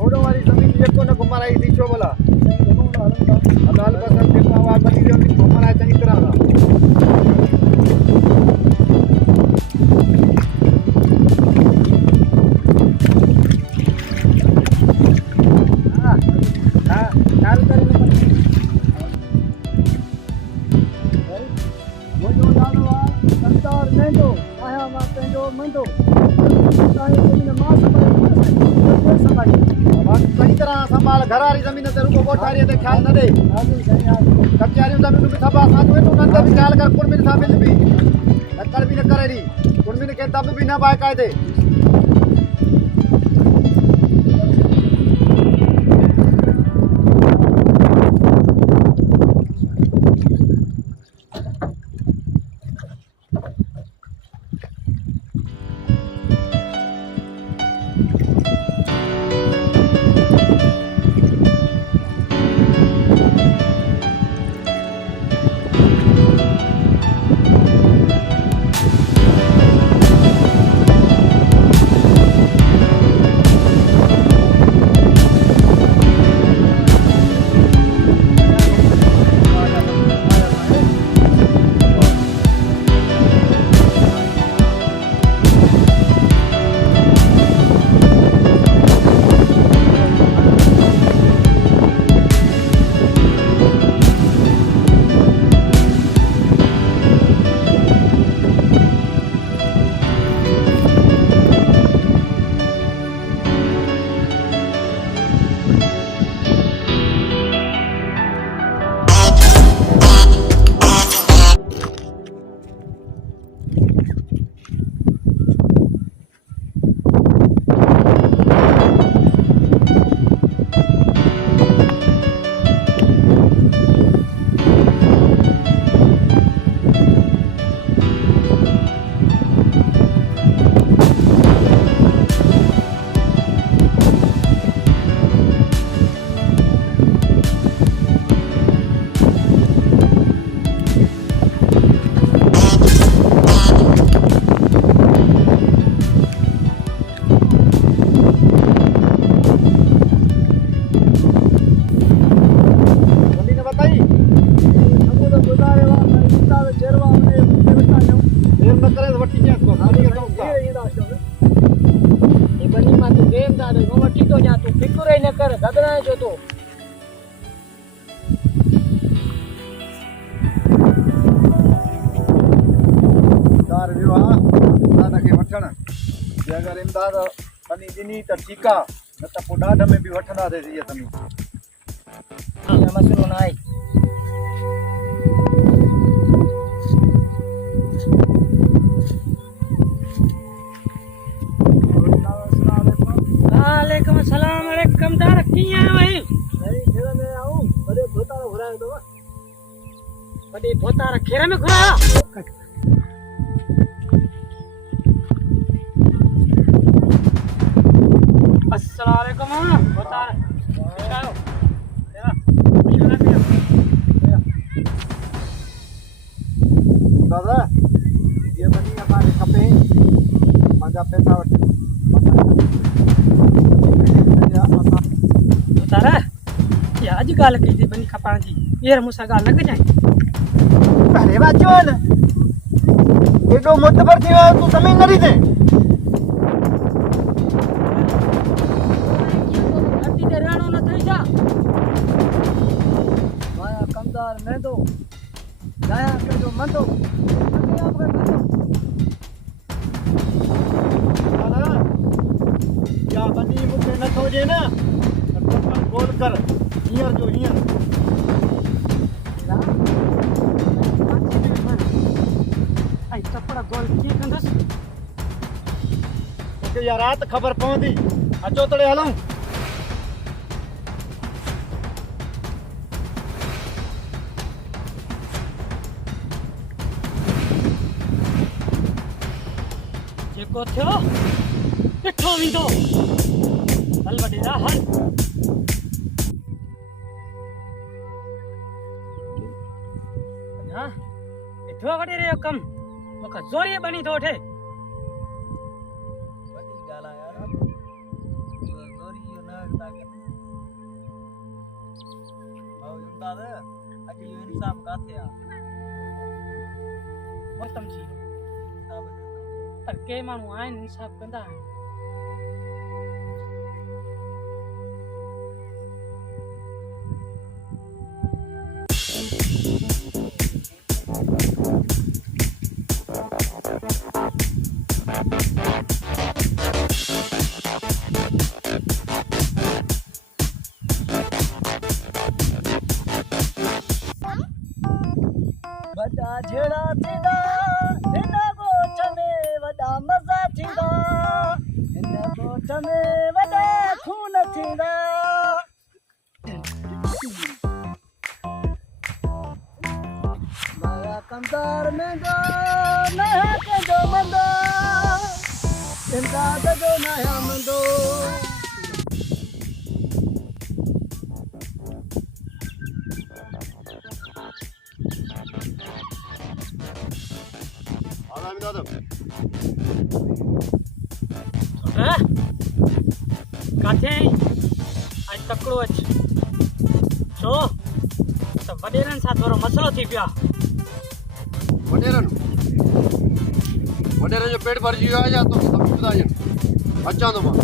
होड़ो वाली जमीन जेको न घुमाराई थी छो बोला हलाल पसंद जेको आवाज बनी जो घुमाराई चंगी तरह सा हां चालू करे मुझो नालो आहे संसार नंदो आया मां पंहिंजो मंदो ताई जमीन मां संभाली आवाज सही तरह संभाल घर वाली जमीन ते रुको कोठारी ते ख्याल न दे कचहरी जमीन में सभा साथ में तो नंद भी ख्याल कर कुड़ में शामिल भी नकल भी न करे री कुड़ में के दब भी न बाय कायदे अगर इमदाद बनी दिनी त ठीक आ न त पो ॾाढ में भी वठंदा थे ये तमी हां मसलो न आहे वालेकुम अस्सलाम वालेकुम तार किया भाई नहीं खेर में आऊं बड़े भोतारा घुरायो तो बड़े भोतारा खेर में घुराया अस्सलाम वालेकुम भोतारा आओ दादा ये बनी हमारे खपे मांजा पैसा वठ तारा या आज गाल की थी बनी खपा थी ये मुसा गाल लग जाए अरे बाचोन एडो मोतबर थी तू समय नरी दे अति दरानो न थई जा माया कमदार मैं दो जाया के जो मंदो आपका मंदो दादा या बनी मुझे न खोजे ना गोल कर हियर जो हियर आई चपड़ा गोल की कंदस ओके यार रात खबर पवंदी अचो तड़े हलूं जेको थियो ॾिठो वेंदो हल वडेरा हल हाँ इतना वडे रे कम मुख जोरी बनी तो उठे वडी गाला यार जोरी यो ना उस्ताद अॼु इहो इंसाफ़ किथे आहे मोहतम जी पर के माण्हू आहिनि इंसाफ़ कंदा आहिनि वॾा झेड़ा थींदा हिन ॻोठ में वॾा मज़ा थींदा हिन ॻोठ में वॾा खून थींदा माया कंदार महंगो नया कंदो मंदो इमदाद जो नया मंदो काथे आज तकड़ो अच छो त वॾेरनि सां थोरो मसइलो थी पियो आहे वॾेरनि जो पेट भरिजी वियो आहे या तो सभु ॿुधाइनि अचां थो मां